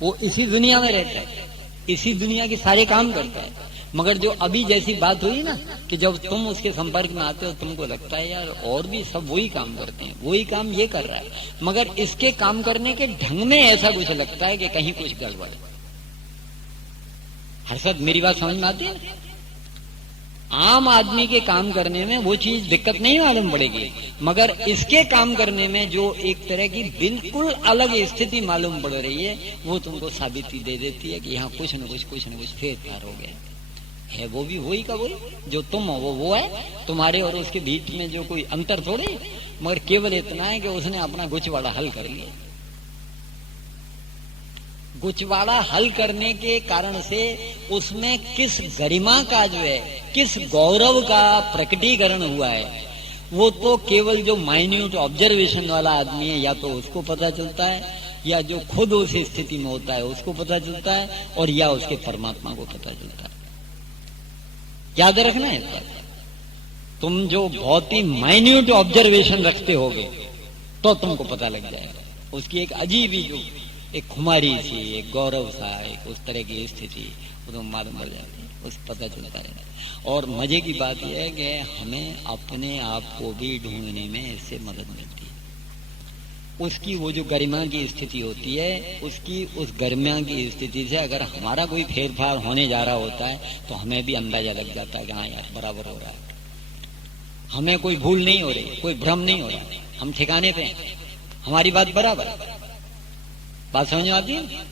वो इसी दुनिया में रहता है, इसी दुनिया के सारे काम करता है। मगर जो अभी जैसी बात हुई ना कि जब तुम उसके संपर्क में आते हो तुमको लगता है यार और भी सब वही काम करते हैं, वही काम ये कर रहा है, मगर इसके काम करने के ढंग में ऐसा कुछ लगता है कि कहीं कुछ गड़बड़ है। हर्षद, मेरी बात समझ में आती है? आम आदमी के काम करने में वो चीज दिक्कत नहीं मालूम पड़ेगी, मगर इसके काम करने में जो एक तरह की बिल्कुल अलग स्थिति मालूम पड़ रही है वो तुमको साबिती दे देती है कि यहाँ कुछ न कुछ फेरफार हो गया है। वो भी वही का वही, जो तुम हो वो है, तुम्हारे और उसके बीच में जो कोई अंतर थोड़े, मगर केवल इतना है कि उसने अपना गुचवाड़ा हल कर लिया। गुचवाड़ा हल करने के कारण से उसमें किस गरिमा का जो है, किस गौरव का प्रकटीकरण हुआ है, वो तो केवल जो माइन्यूट ऑब्जर्वेशन वाला आदमी है या तो उसको पता चलता है, या जो खुद उस स्थिति में होता है उसको पता चलता है, और या उसके परमात्मा को पता चलता है। याद रखना है, तुम जो बहुत ही माइन्यूट ऑब्जर्वेशन रखते होगे तो तुमको पता लग जाएगा उसकी एक अजीब ही जो एक खुमारी सी, एक गौरव सा, एक उस तरह की स्थिति वो तो मालूम पड़ जाती है, उस पता चलता रहता है। और मजे की बात यह है कि हमें अपने आप को भी ढूंढने में इससे मदद मिलती है। उसकी वो जो गरिमा की स्थिति होती है, उसकी उस गरिमा की स्थिति से अगर हमारा कोई फेरफार होने जा रहा होता है तो हमें भी अंदाजा लग जाता है कि हाँ यार बराबर हो रहा है, हमें कोई भूल नहीं हो रही, कोई भ्रम नहीं हो रहा, हम ठिकाने पे हैं, हमारी बात बराबर। बात समझ में आती है?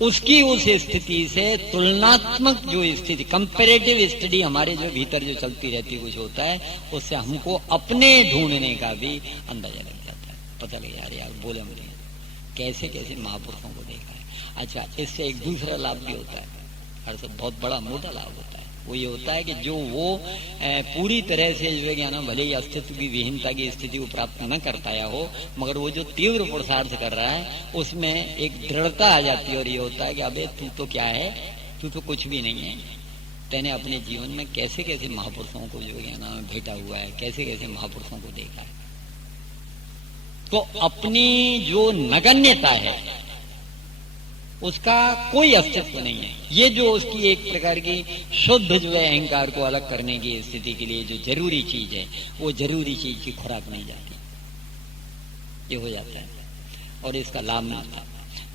उसकी उस स्थिति से तुलनात्मक जो स्थिति, कंपैरेटिव स्टडी हमारे जो भीतर जो चलती रहती कुछ होता है, उससे हमको अपने ढूंढने का भी अंदाजा लग जाता है, पता लग यार यार बोले मुझे कैसे कैसे महापुरुषों को देखा है। अच्छा, इससे एक दूसरा लाभ भी होता है, हर से बहुत बड़ा मोटा लाभ होता है। वो ये होता है कि जो वो पूरी तरह से जो है ना भले ही अस्तित्व की विहीनता की स्थिति को प्राप्त न कर पाया हो, मगर वो जो तीव्र पुरुषार्थ कर रहा है उसमें एक दृढ़ता आ जाती है, और ये होता है कि अबे तू तो क्या है, तू तो कुछ भी नहीं है, तेने अपने जीवन में कैसे कैसे महापुरुषों को जो है ना भेटा हुआ है, कैसे कैसे महापुरुषों को देखा है। तो अपनी जो नगण्यता है उसका कोई अस्तित्व नहीं है। ये जो उसकी एक प्रकार की शुद्ध जो है अहंकार को अलग करने की स्थिति के लिए जो जरूरी चीज है, वो जरूरी चीज की खुराक नहीं जाती, ये हो जाता है और इसका लाभ मिलता।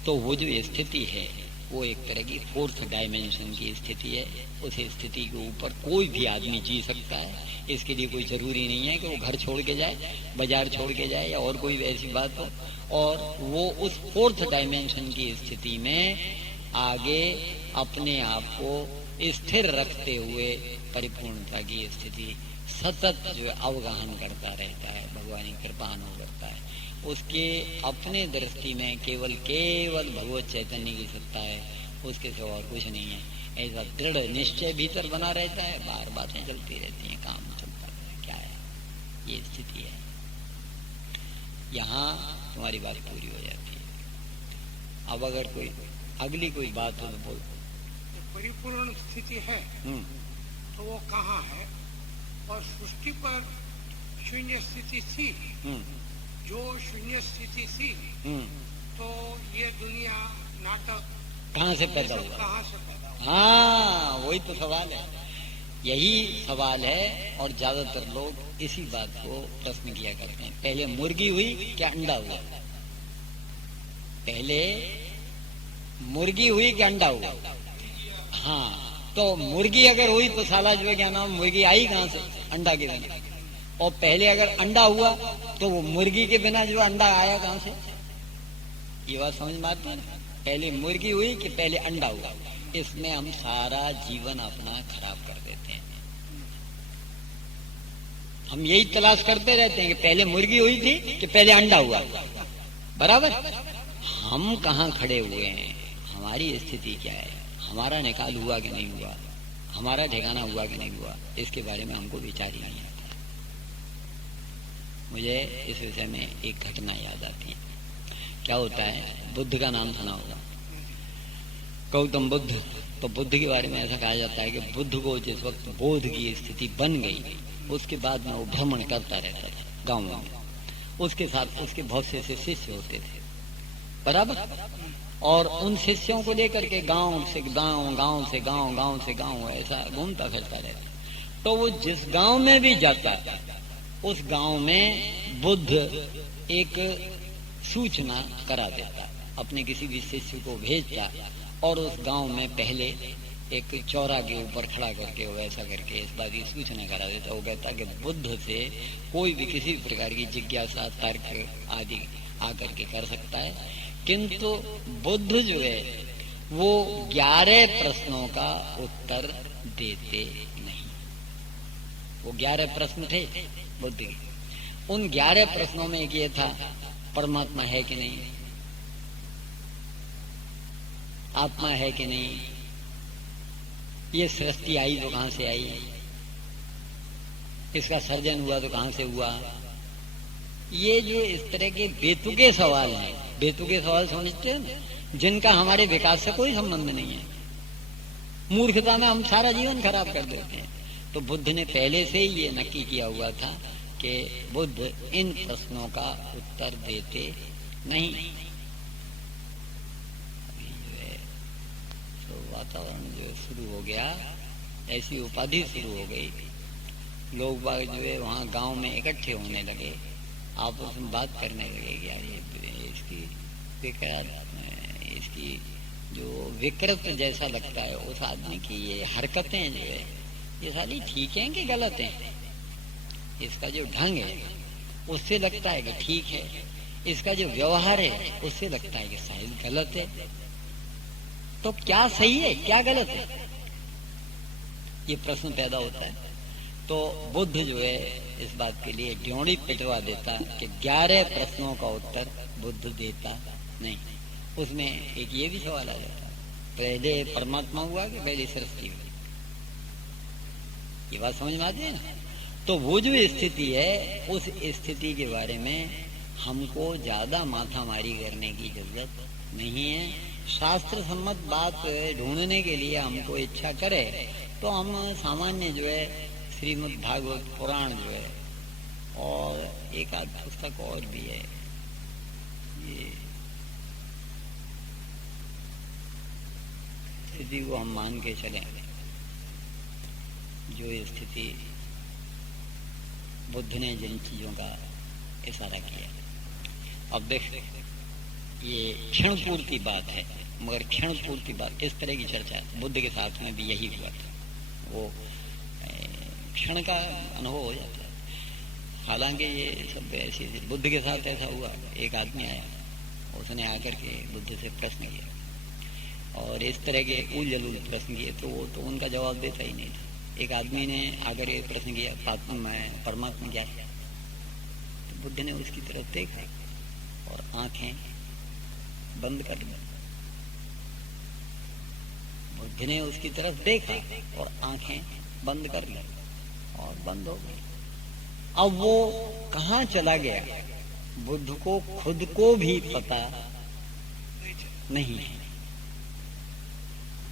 तो वो जो स्थिति है वो एक तरह की फोर्थ डायमेंशन की स्थिति है। उस स्थिति के ऊपर कोई भी आदमी जी सकता है। इसके लिए कोई जरूरी नहीं है कि वो घर छोड़ के जाए, बाजार छोड़ के जाए या और कोई ऐसी बात हो, और वो उस फोर्थ डायमेंशन की स्थिति में आगे अपने आप को स्थिर रखते हुए परिपूर्णता की स्थिति सतत जो अवगाहन करता रहता है, भगवान की कृपा अनुभव करता है। उसके अपने दृष्टि में केवल भगवत चैतन्य की सत्ता है, उसके सिवा और कुछ नहीं है। ऐसा दृढ़ निश्चय भीतर बना रहता है, बाहर बातें चलती रहती हैं, काम चलता है, क्या है ये स्थिति है। यहाँ तुम्हारी बात पूरी हो जाती है। अब अगर कोई अगली कोई बात हो तो बोलो। परिपूर्ण स्थिति है तो वो कहाँ है? और सृष्टि पर शून्य स्थिति थी, जो शून्य स्थिति थी तो ये दुनिया नाटक कहाँ से पैदा हुआ? कहाँ से पैदा हुआ? हाँ, वही तो सवाल है, यही सवाल है। और ज्यादातर लोग इसी बात को प्रश्न किया करते हैं, पहले मुर्गी हुई क्या अंडा हुआ? पहले मुर्गी हुई क्या अंडा हुआ? हाँ, तो मुर्गी अगर हुई तो साला जो है क्या नाम, मुर्गी आई कहाँ से? अंडा के बिना। और पहले अगर अंडा हुआ तो वो मुर्गी के बिना जो अंडा आया कहाँ से? ये बात समझ में आती है? पहले मुर्गी हुई कि पहले अंडा हुआ? इसमें हम सारा जीवन अपना खराब कर देते हैं। हम यही तलाश करते रहते हैं कि पहले मुर्गी हुई थी कि पहले अंडा हुआ। बराबर? हम कहाँ खड़े हुए हैं, हमारी स्थिति क्या है, हमारा निकाल हुआ कि नहीं हुआ, हमारा ठिकाना हुआ कि नहीं हुआ, इसके बारे में हमको विचार ही नहीं आता। मुझे इस विषय में एक घटना याद आती है। क्या होता है, बुद्ध का नाम सुना होगा, गौतम बुद्ध। तो बुद्ध के बारे में ऐसा कहा जाता है कि बुद्ध को जिस वक्त बोध की स्थिति बन गई, उसके बाद में वो भ्रमण करता रहता था गाँव में। उसके साथ उसके बहुत से शिष्य होते थे। बराबर। और उन शिष्यों को लेकर के गांव से गांव, गांव से गांव, गांव से गांव ऐसा घूमता फिरता रहता। तो वो जिस गांव में भी जाता उस गांव में बुद्ध एक सूचना करा देता, अपने किसी भी शिष्य को भेजता और उस गांव में पहले एक चौरा के ऊपर खड़ा करके वैसा करके इस बात की सूचना करा देता। वो कहता कि बुद्ध से कोई भी किसी भी प्रकार की जिज्ञासा, तर्क आदि आकर के कर सकता है, किंतु बुद्ध जो है वो 11 प्रश्नों का उत्तर देते नहीं। वो 11 प्रश्न थे बुद्ध के। उन 11 प्रश्नों में एक ये था, परमात्मा है कि नहीं, आत्मा है कि नहीं, ये सृष्टि आई तो कहां से आई, इसका सर्जन हुआ तो कहां से हुआ। ये जो इस तरह के बेतुके सवाल हैं, बेतुके सवाल समझते हैं, जिनका हमारे विकास से कोई संबंध नहीं है, मूर्खता में हम सारा जीवन खराब कर देते हैं। तो बुद्ध ने पहले से ही ये नक्की किया हुआ था कि बुद्ध इन प्रश्नों का उत्तर देते नहीं। तो वातावरण जो शुरू हो गया, ऐसी उपाधि शुरू हो गई, लोग बाग जो है वहाँ गांव में इकट्ठे होने लगे, आपस में बात करने लगे कि यार ये इसकी इसकी जो विकृत जैसा लगता है उस आदमी की ये हरकतें जो है ये सारी ठीक हैं कि गलत हैं, इसका जो ढंग है उससे लगता है कि ठीक है, इसका जो व्यवहार है उससे लगता है कि शायद गलत है। तो क्या सही है क्या गलत है, ये प्रश्न पैदा होता है। तो बुद्ध जो है इस बात के लिए ड्योढ़ी पिटवा देता कि 11 प्रश्नों का उत्तर बुद्ध देता नहीं। उसमें एक ये भी सवाल आ जाता, पहले परमात्मा हुआ कि पहले सृष्टि हुई, ये बात समझ में आती है ना। तो वो जो स्थिति है उस स्थिति के बारे में हमको ज्यादा माथामारी करने की जरूरत नहीं है। शास्त्र सम्मत बात ढूंढने के लिए हमको इच्छा करे तो हम सामान्य जो है श्रीमद् भागवत पुराण जो है और एक आध पुस्तक और भी है, ये स्थिति को हम मान के चलें जो स्थिति बुद्ध ने जिन चीजों का इशारा किया। अब देख, ये क्षण पूर्ति बात है, मगर क्षण पूर्ति बात इस तरह की चर्चा बुद्ध के साथ में भी यही हुआ था, वो क्षण का अनुभव हो जाता है। हालांकि ये सब ऐसे बुद्ध के साथ ऐसा हुआ, एक आदमी आया, उसने आकर के बुद्ध से प्रश्न किया और इस तरह के उलझुल प्रश्न किए तो वो तो उनका जवाब देता ही नहीं था। एक आदमी ने आकर ये प्रश्न किया, परमात्मा क्या है? तो बुद्ध ने उसकी तरफ देखा और आंखें बंद कर ली। बुद्ध ने उसकी तरफ देखा और आंखें बंद कर ली और बंद हो गई। अब वो कहाँ चला गया बुद्ध को खुद को भी पता नहीं है।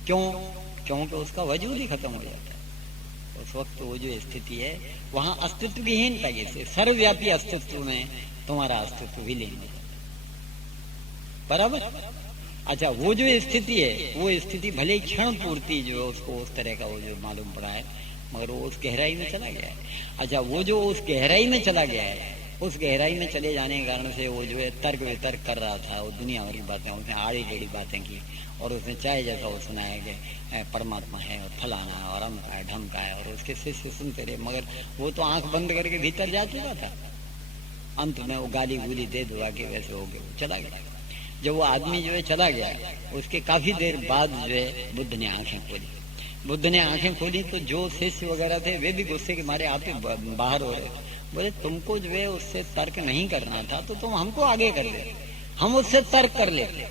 क्यों? क्योंकि उसका वजूद ही खत्म हो जाता है। उस वक्त वो जो स्थिति है वहां अस्तित्व विहीनता के सर्वव्यापी अस्तित्व में तुम्हारा अस्तित्व विलीन हो जाता है। बराबर? अच्छा, वो जो स्थिति है वो स्थिति भले ही क्षण पूर्ति जो है उसको उस तरह का वो जो मालूम पड़ा है, मगर वो उस गहराई में चला गया है। अच्छा, वो जो उस गहराई में चला गया है, उस गहराई में चले जाने के कारण से वो जो है तर्क वितर्क कर रहा था, वो दुनिया भर की बातें, उसने आड़ी टेढ़ी बातें की और उसने चाहे जैसा वो सुनाया कि परमात्मा है और फलाना और अमका है ढमका है, और उसके शिष्य सुनते रहे, मगर वो तो आंख बंद करके भीतर जा चुका था। अंत में वो गाली गुली दे दुआ के वैसे हो गए, वो चला गया। जब वो आदमी जो है चला गया, उसके काफी देर बाद जो है बुद्ध ने आंखें खोली। बुद्ध ने आंखें खोली तो जो शिष्य वगैरह थे वे भी गुस्से के मारे आप बाहर हो रहे। बोले तुमको जो है उससे तर्क नहीं करना था तो तुम हमको आगे कर देते, हम उससे तर्क कर लेते,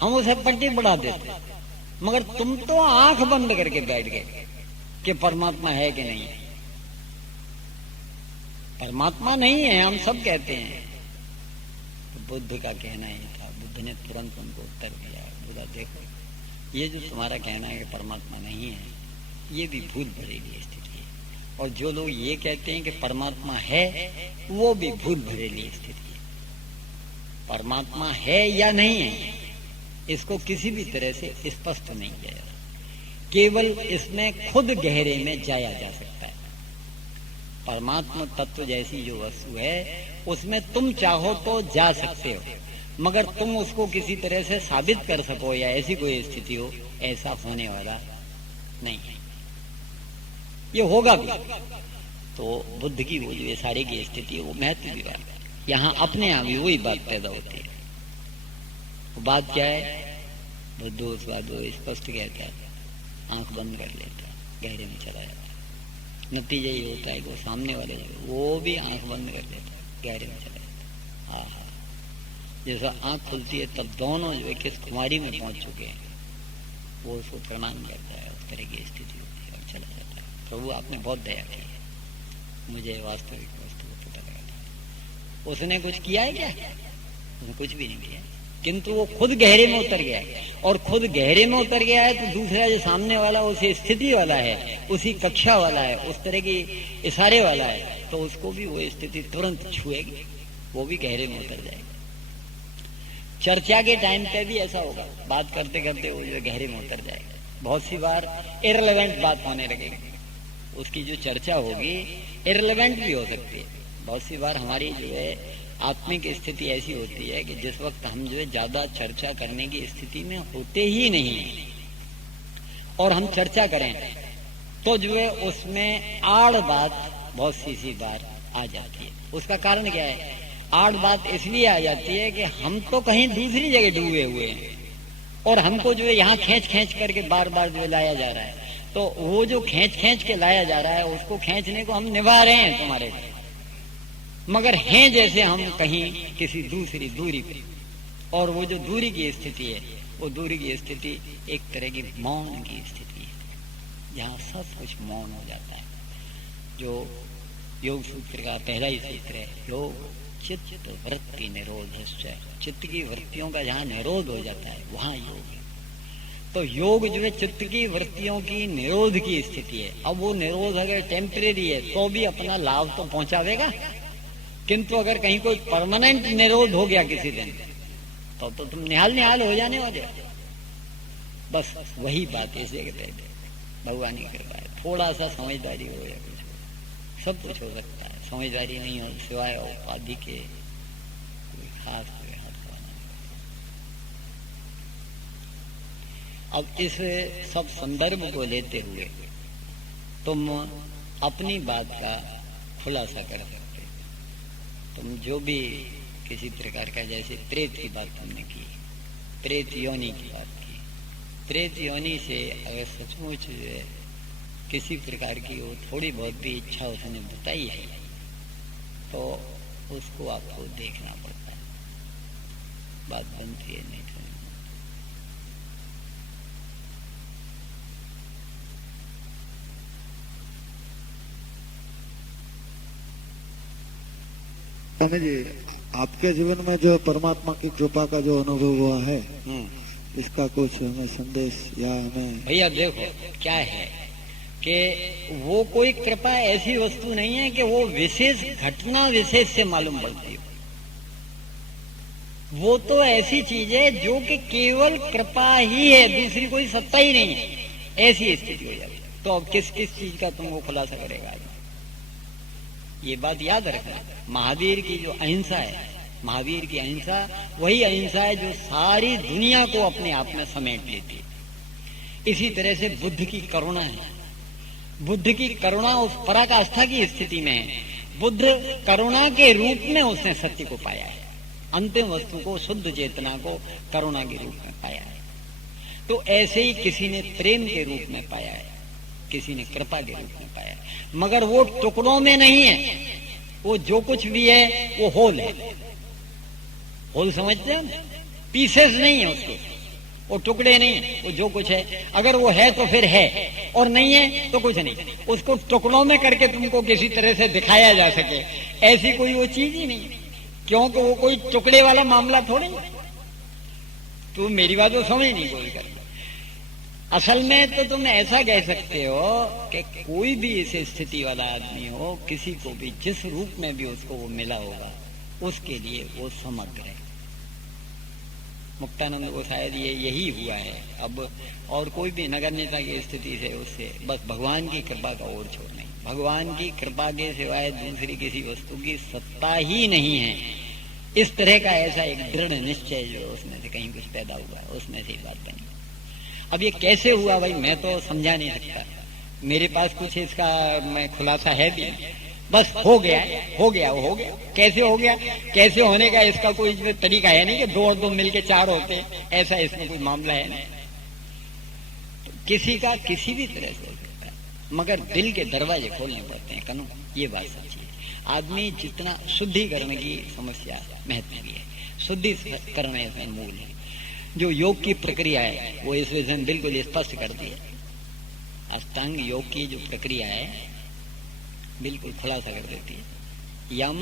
हम उसे पट्टी बढ़ा देते, मगर तुम तो आंख बंद करके बैठ गए कि परमात्मा है कि नहीं है। परमात्मा नहीं है हम सब कहते हैं। तो बुद्ध का कहना ही था, बुद्ध ने तुरंत उनको उत्तर दिया, बोला देखो ये जो तुम्हारा कहना है कि परमात्मा नहीं है, ये भी भूल भरेली स्थिति है, और जो लोग ये कहते हैं कि परमात्मा है वो भी भूल भरेली स्थिति है। परमात्मा है या नहीं है, इसको किसी भी तरह से स्पष्ट नहीं किया जा सकता। केवल इसमें खुद गहरे में जाया जा सकता है। परमात्मा तत्व जैसी जो वस्तु है उसमें तुम चाहो तो जा सकते हो, मगर तुम उसको किसी तरह से साबित कर सको या ऐसी कोई स्थिति हो, ऐसा होने वाला नहीं है। ये होगा भी तो बुद्ध की वो जो ये सारी की स्थिति है वो महत्व की बात है। यहाँ अपने आप ही वही बात पैदा होती है। वो बात क्या है? बुद्ध उस बात को स्पष्ट कहता है, आंख बंद कर लेता है, गहरे में चला जाता है। नतीजा ये होता है कि वो सामने वाले वो भी आंख बंद कर लेता है, गहरे में चला जाता है। हाँ, जैसा आंख खुलती है तब दोनों जो है किस खुमारी में पहुंच चुके हैं, वो उसको प्रणाम करता है। उस तरह की स्थिति होती है और चला जाता है। प्रभु आपने बहुत दया की है, मुझे वास्तविक वस्तु को पता लगा था। उसने कुछ किया है क्या? उसने कुछ भी नहीं किया, किंतु वो खुद गहरे में उतर गया है। और खुद गहरे में उतर गया है तो दूसरा जो सामने वाला उसी स्थिति वाला है, उसी कक्षा वाला है, उस तरह की इशारे वाला है, तो उसको भी वो स्थिति तुरंत छुएगी, वो भी गहरे में उतर जाएगा। चर्चा के टाइम पे भी ऐसा होगा, बात करते करते वो जो गहरे में उतर जाएगा। बहुत सी बार इररिलेवेंट बात होने लगेगी, उसकी जो चर्चा होगी इररिलेवेंट भी हो सकती है। बहुत सी बार हमारी जो है आत्मिक स्थिति ऐसी होती है कि जिस वक्त हम जो है ज्यादा चर्चा करने की स्थिति में होते ही नहीं है और हम चर्चा करें तो जो है उसमें आड़ बात बहुत सी बार आ जाती है। उसका कारण क्या है? आड़ बात इसलिए आ जाती है कि हम तो कहीं दूसरी जगह डूबे हुए हैं और हमको जो है यहाँ खींच खींच करके बार बार जो लाया जा रहा है। तो वो जो खींच खींच के लाया जा रहा है उसको खींचने को हम निभा रहे हैं तुम्हारे, मगर हैं जैसे हम कहीं किसी दूसरी दूरी पे। और वो जो दूरी की स्थिति है, वो दूरी की स्थिति एक तरह की मौन की स्थिति है, जहाँ सब कुछ मौन हो जाता है। जो योग सूत्र का पहला ही सूत्र है, योग चित्त वृत्ति निरोधश्च। चित्त की वृत्तियों का जहाँ निरोध हो जाता है वहाँ योग है। तो योग जो है चित्त की वृत्तियों की निरोध की स्थिति है। अब वो निरोध अगर टेम्परेरी है तो भी अपना लाभ तो पहुंचावेगा, किंतु अगर कहीं कोई परमानेंट निरोध हो गया किसी दिन तो तुम निहाल निहाल हो जाने वाले। बस वही बात ऐसे कहते हैं, भगवान की कृपा है। थोड़ा सा समझदारी हो या कुछ हो, सब कुछ हो सकता है। समझदारी नहीं हो सिवाय उपाधि के कोई खास कोई हाथ पाना। अब इस सब संदर्भ को लेते हुए तुम अपनी बात का खुलासा कर सकते। तुम जो भी किसी प्रकार का, जैसे प्रेत की बात तुमने की, प्रेत योनि की बात की, प्रेत योनि से अगर सचमुच किसी प्रकार की वो थोड़ी बहुत भी इच्छा उसने बताई है तो उसको आपको देखना पड़ता है। बात बनती है नहीं तो स्वामी जी, आपके जीवन में जो परमात्मा की कृपा का जो अनुभव हुआ है, इसका कुछ हमें संदेश या हमें। भैया देखो क्या है कि वो कोई कृपा ऐसी वस्तु नहीं है कि वो विशेष घटना विशेष से मालूम पड़ती हो। वो तो ऐसी चीज है जो कि केवल कृपा ही है, दूसरी कोई सत्ता ही नहीं है। ऐसी स्थिति हो जाती है। तो अब किस किस चीज का तुमको खुलासा करेगा? ये बात याद रखना। महावीर की जो अहिंसा है, महावीर की अहिंसा वही अहिंसा है जो सारी दुनिया को अपने आप में समेट लेती है। इसी तरह से बुद्ध की करुणा है। बुद्ध की करुणा उस पराकाष्ठा की स्थिति में है। बुद्ध करुणा के रूप में उसने सत्य को पाया है, अंतिम वस्तु को, शुद्ध चेतना को करुणा के रूप में पाया है। तो ऐसे ही किसी ने प्रेम के रूप में पाया है, किसी ने कृपा के रूप में पाया है, मगर वो टुकड़ों में नहीं है। वो जो कुछ भी है वो होल है। होल समझते हैं? पीसेस नहीं है उसके, वो टुकड़े नहीं है। वो जो कुछ है, अगर वो है तो फिर है और नहीं है तो कुछ नहीं। उसको टुकड़ों में करके तुमको किसी तरह से दिखाया जा सके ऐसी कोई वो चीज ही नहीं, क्योंकि वो कोई टुकड़े वाला मामला थोड़े। तू मेरी बात को समझ नहीं कोई कर। असल में तो तुम ऐसा कह सकते हो कि कोई भी इस स्थिति वाला आदमी हो, किसी को भी जिस रूप में भी उसको वो मिला होगा, उसके लिए वो समग्र है। मुक्तानंद को शायद ये यही हुआ है। अब और कोई भी नगर नेता की स्थिति से उससे बस भगवान की कृपा का और छोड़ नहीं, भगवान की कृपा के सिवाय दूसरी किसी वस्तु की सत्ता ही नहीं है। इस तरह का ऐसा एक दृढ़ निश्चय जो उसमें से कहीं कुछ पैदा हुआ है, उसमें से बात बनी। अब ये कैसे हुआ भाई मैं तो समझा नहीं सकता, मेरे पास कुछ इसका मैं खुलासा है भी नहीं। बस हो गया हो गया वो हो गया। कैसे हो गया, कैसे होने का इसका कोई तरीका है नहीं कि 2 और 2 मिलके 4 होते, ऐसा इसमें कोई मामला है नहीं। तो किसी का किसी भी तरह से हो सकता है, मगर दिल के दरवाजे खोलने पड़ते हैं कनु, ये बात सच्ची है। आदमी जितना शुद्धिकरण की समस्या महत्व की है, शुद्धिकरण इसमें मूल है। जो योग की प्रक्रिया है वो इस विषय में बिल्कुल स्पष्ट करती है। अष्टांग योग की जो प्रक्रिया है बिल्कुल खुलासा कर देती है। यम,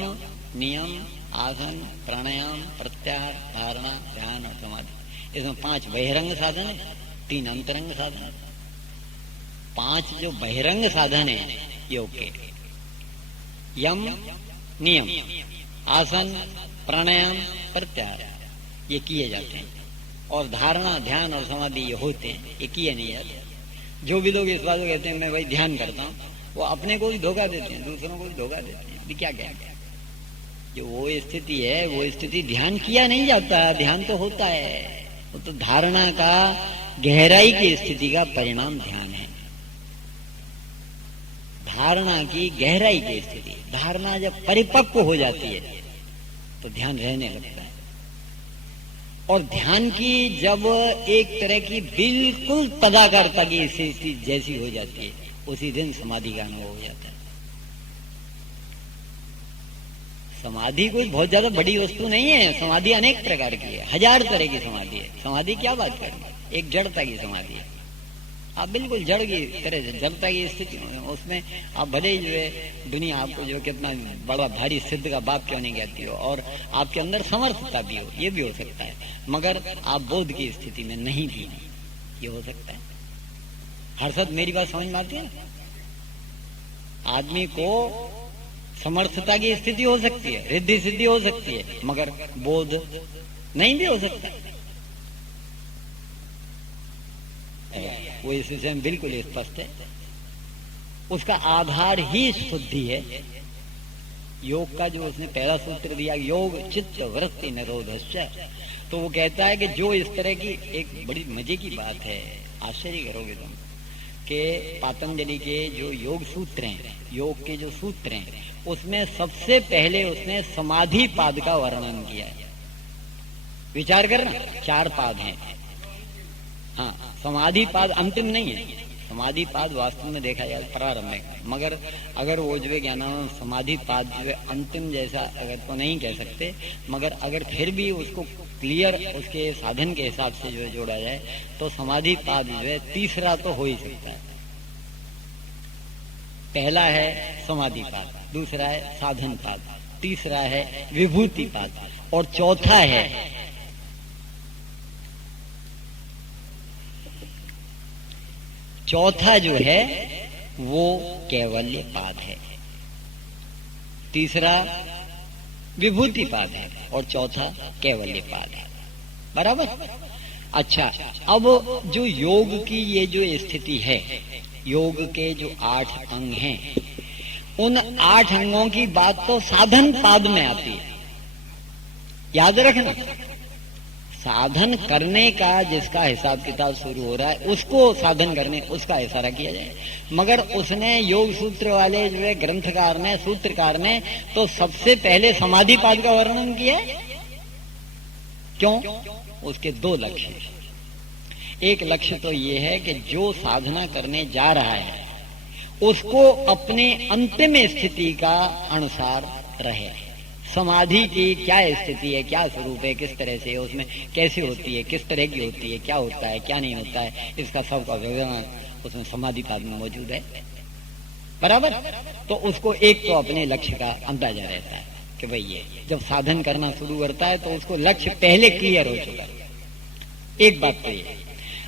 नियम, आसन, प्राणायाम, प्रत्याहार, धारणा, ध्यान और समाधि, इसमें 5 बहिरंग साधन है, 3 अंतरंग साधन है। 5 जो बहिरंग साधन है योग के, यम, नियम, आसन, प्राणायाम, प्रत्याहार, ये किए जाते हैं। और धारणा, ध्यान और समाधि ये होते हैं, ये किए नहीं जाते। जो भी लोग इस बात को कहते हैं मैं भाई ध्यान करता हूँ, वो अपने को भी धोखा देते हैं, दूसरों को भी धोखा देते हैं। क्या क्या जो वो स्थिति है, वो स्थिति ध्यान किया नहीं जाता, ध्यान तो होता है। वो तो धारणा का गहराई की स्थिति का परिणाम ध्यान है। धारणा की गहराई की स्थिति, धारणा जब परिपक्व हो जाती है तो ध्यान रहने लगता है। और ध्यान की जब एक तरह की बिल्कुल तदाकारता की स्थिति जैसी हो जाती है, उसी दिन समाधि का अनुभव हो जाता है। समाधि कोई बहुत ज्यादा बड़ी वस्तु नहीं है, समाधि अनेक प्रकार की है, 1000 तरह की समाधि है। समाधि क्या बात करें, एक जड़ता की समाधि है। आप बिल्कुल जड़ की तरह से, जड़ता की स्थिति उसमें आप भले ही जो है दुनिया आपको जो कितना बड़ा भारी सिद्ध का बाप क्यों नहीं कहती हो, और आपके अंदर समर्थता भी हो, ये भी हो सकता है, मगर आप बोध की स्थिति में नहीं भी नहीं, ये हो सकता है। हर्षद मेरी बात समझ में आती है? आदमी को समर्थता की स्थिति हो सकती है, रिद्धि सिद्धि हो सकती है, मगर बोध नहीं भी हो सकता। वो इस विषय में बिल्कुल स्पष्ट है। उसका आधार ही शुद्धि है। योग का जो उसने पहला सूत्र दिया, योग चित्त वृत्ति निरोधश्च, तो वो कहता है कि जो इस तरह की एक बड़ी मजे की बात है, आश्चर्य करोगे तुम, कि पतंजलि के जो योग सूत्र हैं, योग के जो सूत्र हैं, उसमें सबसे पहले उसने समाधि पाद का वर्णन किया है। विचार करना, 4 पाद हैं। हाँ, समाधि पाद अंतिम नहीं है, समाधि पाद वास्तव में देखा जाए प्रारंभ में, मगर अगर वो जो है क्या नाम, समाधि पाद जो है अंतिम जैसा अगर तो नहीं कह सकते, मगर अगर फिर भी उसको क्लियर उसके साधन के हिसाब से जो है जोड़ा जाए तो समाधि पाद जो है तीसरा तो हो ही सकता है। पहला है समाधि पाद, दूसरा है साधन पाद, तीसरा है विभूति पाद, और चौथा है जो है वो कैवल्य पाद है। तीसरा विभूति पाद है और चौथा कैवल्य पाद है। बराबर? अच्छा, अब जो योग की ये जो स्थिति है, योग के जो 8 अंग हैं, उन 8 अंगों की बात तो साधन पाद में आती है। याद रखना, साधन करने का जिसका हिसाब किताब शुरू हो रहा है उसको साधन करने उसका इशारा किया जाए, मगर उसने योग सूत्र वाले जो है ग्रंथकार ने, सूत्रकार ने तो सबसे पहले समाधि पाद का वर्णन किया है। क्यों? उसके 2 लक्ष्य। एक लक्ष्य तो ये है कि जो साधना करने जा रहा है उसको अपने अंतिम स्थिति का अनुसार रहे। समाधि की क्या स्थिति है, क्या स्वरूप है, किस तरह से उसमें कैसे होती है, किस तरह की होती है, क्या होता है, क्या नहीं होता है, इसका सबका विवरण उसमें समाधि पाद में मौजूद है। बराबर? तो उसको एक तो अपने लक्ष्य का अंदाजा रहता है कि भाई ये जब साधन करना शुरू करता है तो उसको लक्ष्य पहले क्लियर हो चुका है। एक बात तो ये।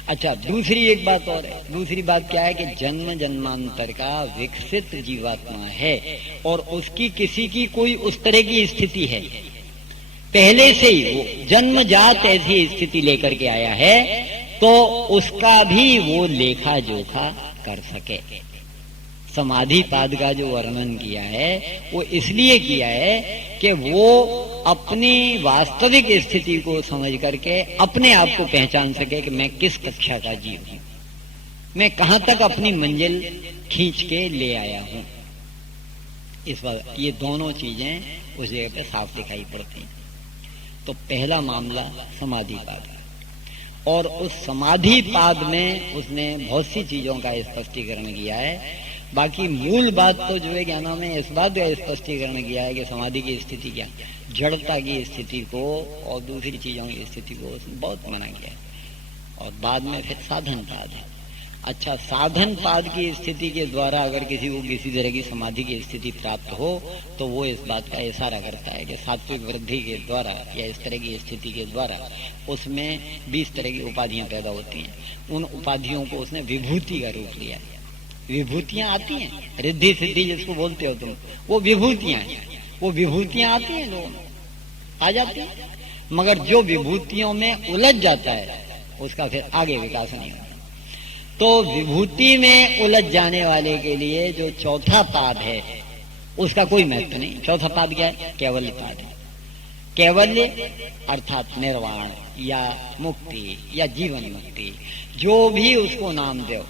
अच्छा, दूसरी एक बात और है। दूसरी बात क्या है कि जन्म जन्मांतर का विकसित जीवात्मा है और उसकी किसी की कोई उस तरह की स्थिति है पहले से ही वो जन्मजात ऐसी स्थिति लेकर के आया है, तो उसका भी वो लेखा जोखा कर सके। समाधि पाद का जो वर्णन किया है वो इसलिए किया है कि वो अपनी वास्तविक स्थिति को समझ करके अपने आप को पहचान सके कि मैं किस कक्षा का जीव हूं, मैं कहां तक अपनी मंजिल खींच के ले आया हूं। इस बात ये दोनों चीजें उस जगह पे साफ दिखाई पड़ती हैं। तो पहला मामला समाधि पाद, और उस समाधि पाद में उसने बहुत सी चीजों का स्पष्टीकरण किया है। बाकी मूल बात तो जो है क्या नाम है, इस बात का स्पष्टीकरण किया है कि समाधि की स्थिति क्या, जड़ता की स्थिति को और दूसरी चीजों की स्थिति को उसने बहुत मना किया है। और बाद में फिर साधन पाद है। अच्छा, साधन पाद की स्थिति के द्वारा अगर किसी को किसी तरह की समाधि की स्थिति प्राप्त हो तो वो इस बात का इशारा करता है कि सात्विक वृद्धि के द्वारा या इस तरह की स्थिति के द्वारा उसमें 20 तरह की उपाधियां पैदा होती हैं। उन उपाधियों को उसने विभूति का रूप लिया है। विभूतियां आती हैं, रिद्धि सिद्धि जिसको बोलते हो तुम, वो विभूतियां हैं। वो विभूतियां आती हैं, लोगों आ जाती हैं, मगर जो विभूतियों में उलझ जाता है उसका फिर आगे विकास नहीं होता। तो विभूति में उलझ जाने वाले के लिए जो चौथा पाद है उसका कोई महत्व नहीं। चौथा पाद क्या है? कैवल्य पाद है। कैवल्य अर्थात निर्वाण या मुक्ति या जीवन मुक्ति, जो भी उसको नाम दो,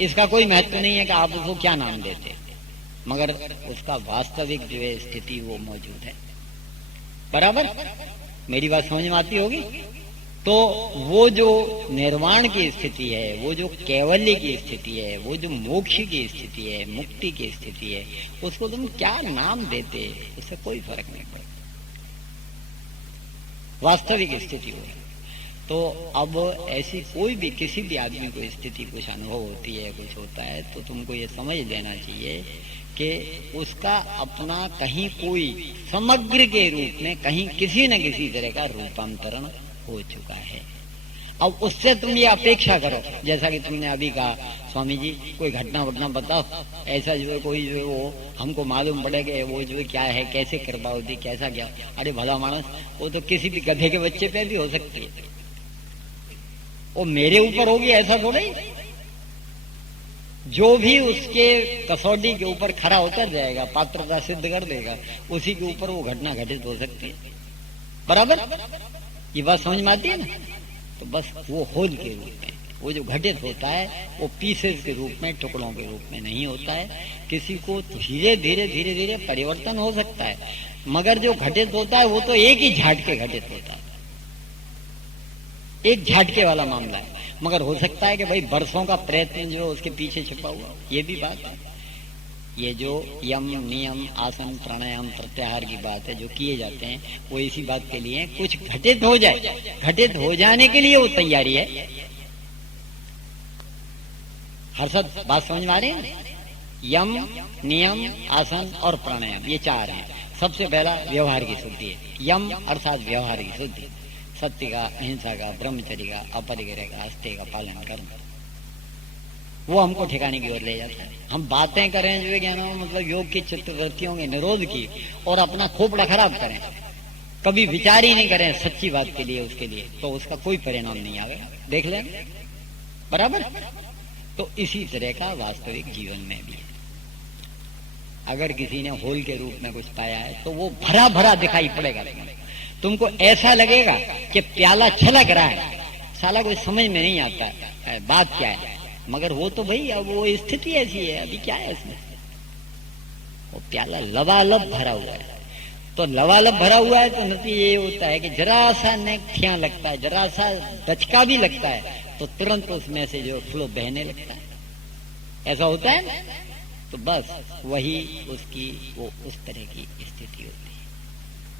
इसका कोई महत्व नहीं है कि आप उसको क्या नाम देते, मगर उसका वास्तविक जो है स्थिति वो मौजूद है। बराबर? मेरी बात समझ में आती होगी? तो वो जो निर्वाण की स्थिति है, वो जो कैवल्य की स्थिति है, वो जो मोक्ष की स्थिति है, मुक्ति की स्थिति है, उसको तुम क्या नाम देते उससे कोई फर्क नहीं पड़ता, वास्तविक स्थिति हो। तो अब ऐसी कोई भी किसी भी आदमी को स्थिति कुछ अनुभव होती है, कुछ होता है, तो तुमको ये समझ लेना चाहिए कि उसका अपना कहीं कोई समग्र के रूप में कहीं किसी न किसी तरह का रूपांतरण हो चुका है। अब उससे तुम ये अपेक्षा करो, जैसा कि तुमने अभी कहा, स्वामी जी कोई घटना वटना बताओ, ऐसा जो है कोई जो है वो हमको मालूम पड़े कि वो जो है क्या है, कैसे कृपा होती, कैसा क्या। अरे भला मानस, वो तो किसी भी गधे के बच्चे पे भी हो सकती है, वो मेरे ऊपर होगी ऐसा थोड़ा ही। जो भी उसके कसौटी के ऊपर खरा उतर जाएगा, पात्रता सिद्ध कर देगा, उसी के ऊपर वो घटना घटित हो सकती है। बराबर? ये बात समझ में आती है ना? तो बस वो होल के रूप में, वो जो घटित होता है वो पीसेस के रूप में, टुकड़ों के रूप में नहीं होता है। किसी को धीरे धीरे धीरे धीरे परिवर्तन हो सकता है, मगर जो घटित होता है वो तो एक ही झटके घटित होता है, एक झटके वाला मामला है। मगर हो सकता है कि भाई वर्षों का प्रयत्न जो उसके पीछे छिपा हुआ, ये भी बात है। ये जो यम नियम आसन प्राणायाम प्रत्याहार की बात है जो किए जाते हैं, वो इसी बात के लिए कुछ घटित हो जाए, घटित हो जाने के लिए वो तैयारी है। हर सब बात समझ में आ रही है? यम नियम आसन और प्राणायाम ये 4 हैं। सबसे पहला व्यवहार की शुद्धि है। यम अर्थात व्यवहार की शुद्धि, सत्य का, अहिंसा का, ब्रह्मचर्य का, अपरिग्रह का, आस्थे का पालन करना, वो हमको ठिकाने की ओर ले जाता है। हम बातें करें जो है क्या नाम, मतलब योग की चित्तवृत्तियों के निरोध की, और अपना खोपड़ा खराब करें, कभी विचार ही नहीं करें सच्ची बात के लिए, उसके लिए, तो उसका कोई परिणाम नहीं आएगा। देख लें? बराबर? तो इसी तरह का वास्तविक जीवन में भी है। अगर किसी ने होल के रूप में कुछ पाया है तो वो भरा भरा दिखाई पड़ेगा। तुमको ऐसा लगेगा कि प्याला छलक रहा है, साला कोई समझ में नहीं आता है बात क्या है, मगर वो तो भाई अब वो स्थिति ऐसी है, अभी क्या है इसमें, वो प्याला लबालब भरा हुआ है। तो लबालब भरा हुआ है तो नतीजा ये होता है कि जरा सा नेक्ठियां लगता है, जरा सा दचका भी लगता है तो तुरंत उसमें से जो फ्लो बहने लगता है। ऐसा होता है ना? तो बस वही उसकी वो उस तरह की स्थिति होती है।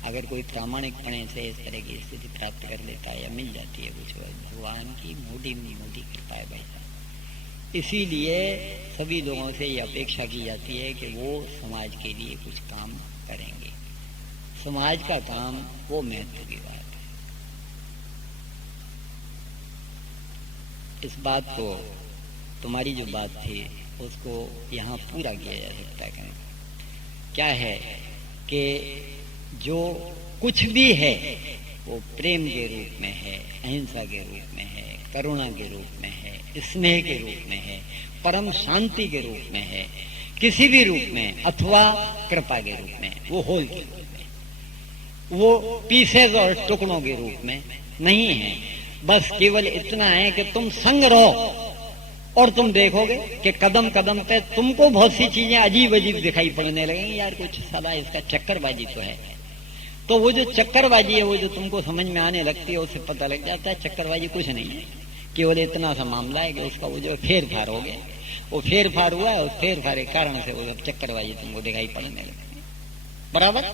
अगर कोई प्रामाणिकपणे से इस तरह की स्थिति प्राप्त कर लेता है या मिल जाती है कुछ, भगवान की मोटी मोटी कृपा है भाई साहब। इसीलिए सभी लोगों से ये अपेक्षा की जाती है कि वो समाज के लिए कुछ काम करेंगे। समाज का काम वो महत्व की बात है। इस बात को, तुम्हारी जो बात थी उसको यहाँ पूरा किया जा सकता है। क्या है कि जो कुछ भी है वो प्रेम के रूप में है, अहिंसा के रूप में है, करुणा के रूप में है, स्नेह के रूप में है, परम शांति के रूप में है, किसी भी रूप में, अथवा कृपा के रूप में, वो होल के रूप में, वो पीसेज और टुकड़ों के रूप में नहीं है। बस केवल इतना है कि तुम संग रहो और तुम देखोगे कि कदम कदम पे तुमको बहुत सी चीजें अजीब अजीब दिखाई पड़ने लगेंगी। यार कुछ साला इसका चक्करबाजी तो है। तो वो जो चक्करबाजी है, वो जो तुमको समझ में आने लगती है, उससे पता लग जाता है चक्करबाजी कुछ नहीं है, केवल इतना सा मामला है कि उसका वो जो फेर फार हो गया, वो फेर फार हुआ है, उस फेर फार के कारण से वो सब चक्करबाजी तुमको दिखाई पड़ने लगती है। बराबर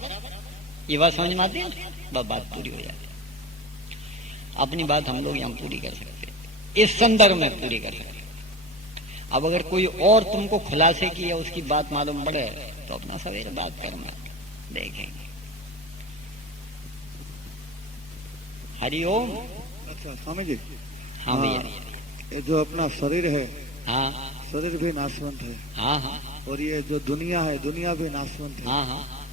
ये बात समझ में आती है, बस बात पूरी हो जाती है। अपनी बात हम लोग यहाँ पूरी कर सकते हैं, इस संदर्भ में पूरी कर सकते हैं। अब अगर कोई और तुमको खुलासे की या उसकी बात मालूम पड़े तो अपना सवेरे बात करना, देखेंगे। हरिओम। अच्छा स्वामी जी। हाँ भैया। ये जो अपना शरीर है, हाँ शरीर भी नाशवंत है। हाँ हाँ। और ये जो दुनिया है, दुनिया भी नाशवंत है। हाँ हाँ।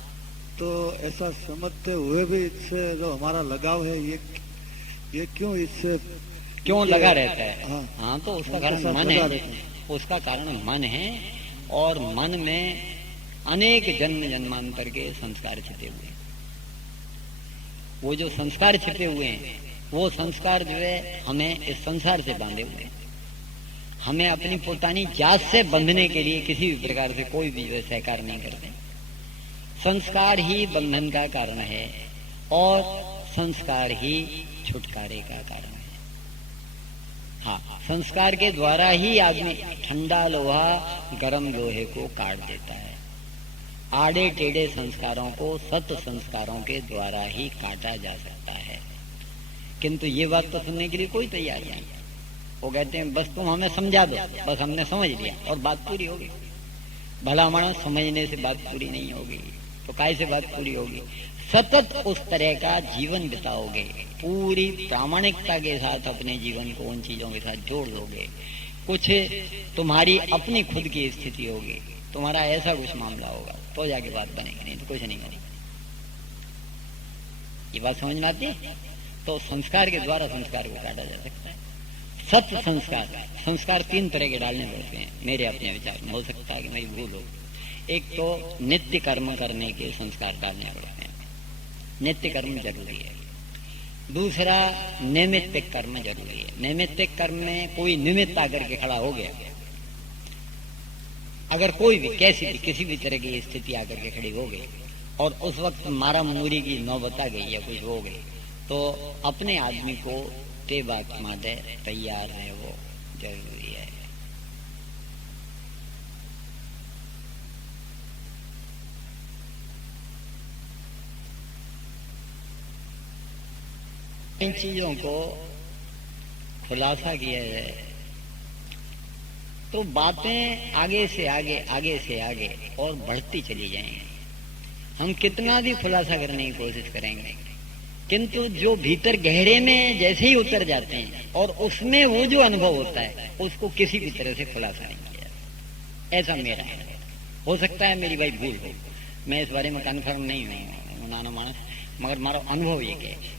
तो ऐसा समझते हुए भी इससे जो हमारा लगाव है, ये क्यों इससे क्यों लगा रहता है? हाँ, हाँ तो उसका कारण मन है, उसका कारण मन है। और मन में अनेक जन्म जन्मांतर के संस्कार छिपे हुए हैं। वो जो संस्कार छिपे हुए हैं, वो संस्कार जो है हमें इस संसार से बांधे हुए हैं। हमें अपनी पुरानी जात से बंधने के लिए किसी भी प्रकार से कोई भी सहकार नहीं करते। संस्कार ही बंधन का कारण है और संस्कार ही छुटकारे का कारण है। हाँ, संस्कार के द्वारा ही आदमी ठंडा लोहा गर्म लोहे को काट देता है। आड़े टेढ़े संस्कारों को सत संस्कारों के द्वारा ही काटा जा सकता है। किंतु ये बात तो सुनने के लिए कोई तैयार नहीं। वो कहते हैं बस तुम हमें समझा दो, बस हमने समझ लिया और बात पूरी होगी। भला मानस समझने से बात पूरी नहीं होगी तो काहे से बात पूरी होगी? सतत उस तरह का जीवन बिताओगे, पूरी प्रामाणिकता के साथ अपने जीवन को उन चीजों के साथ जोड़ लोगे। कुछ तुम्हारी अपनी खुद की स्थिति होगी, तुम्हारा ऐसा कुछ मामला होगा तो जाके बात बनेगी, नहीं तो कुछ नहीं होगी। ये बात समझ में आती है? तो संस्कार के द्वारा संस्कार को काटा जा सकता है। सत्य संस्कार, संस्कार तीन तरह के डालने पड़ते हैं मेरे अपने विचार में, हो सकता है कि मेरी भूल हो। एक तो नित्य कर्म करने के संस्कार डालने पड़ते हैं, नित्य कर्म जरूरी है। दूसरा नैमित्तिक कर्म जरूरी है। नैमित्तिक कर्म में कोई निमित्त आकर के खड़ा हो गया, अगर कोई भी कैसी भी किसी भी तरह की स्थिति आकर के खड़ी हो गई और उस वक्त मारा मूरी की नौबत आ गई या कुछ हो गई, तो अपने आदमी को ते बात मादे तैयार है, वो जरूरी है। इन चीजों को खुलासा किया जाए तो बातें आगे से आगे और बढ़ती चली जाएंगी। हम कितना भी खुलासा करने की कोशिश करेंगे, किंतु जो भीतर गहरे में जैसे ही उतर जाते हैं और उसमें वो जो अनुभव होता है उसको किसी भी तरह से खुलासा नहीं किया जाता। ऐसा मेरा है। हो सकता है मेरी भाई भूल हो, मैं इस बारे में कन्फर्म नहीं हूँ नाना मानस, मगर हमारा अनुभव ये है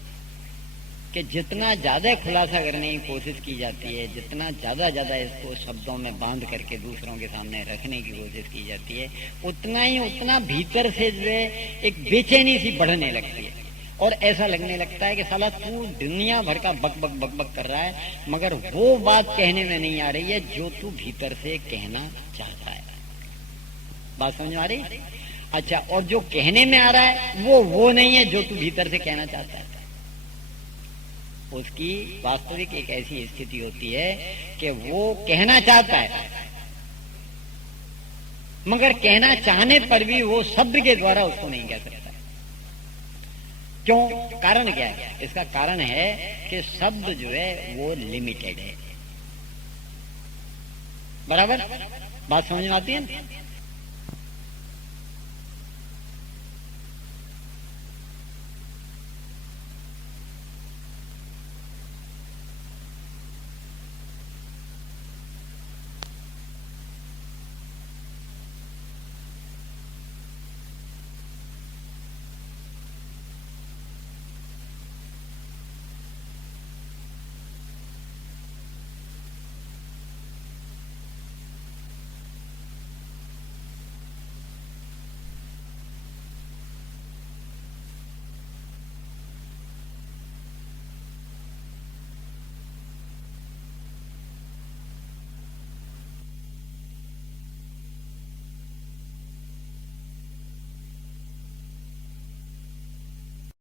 कि जितना ज्यादा खुलासा करने की कोशिश की जाती है, जितना ज्यादा इसको शब्दों में बांध करके दूसरों के सामने रखने की कोशिश की जाती है, उतना भीतर से जो है एक बेचैनी सी बढ़ने लगती है और ऐसा लगने लगता है कि साला तू दुनिया भर का बक बक कर रहा है, मगर वो बात कहने में नहीं आ रही है जो तू भीतर से कहना चाहता है। बात समझ में आ रही है? अच्छा, और जो कहने में आ रहा है वो नहीं है जो तू भीतर से कहना चाहता है। उसकी वास्तविक एक ऐसी स्थिति होती है कि वो कहना चाहता है, मगर कहना चाहने पर भी वो शब्द के द्वारा उसको नहीं कह सकता। क्यों? कारण क्या है? इसका कारण है कि शब्द जो है वो लिमिटेड है। बराबर बात समझ में आती है?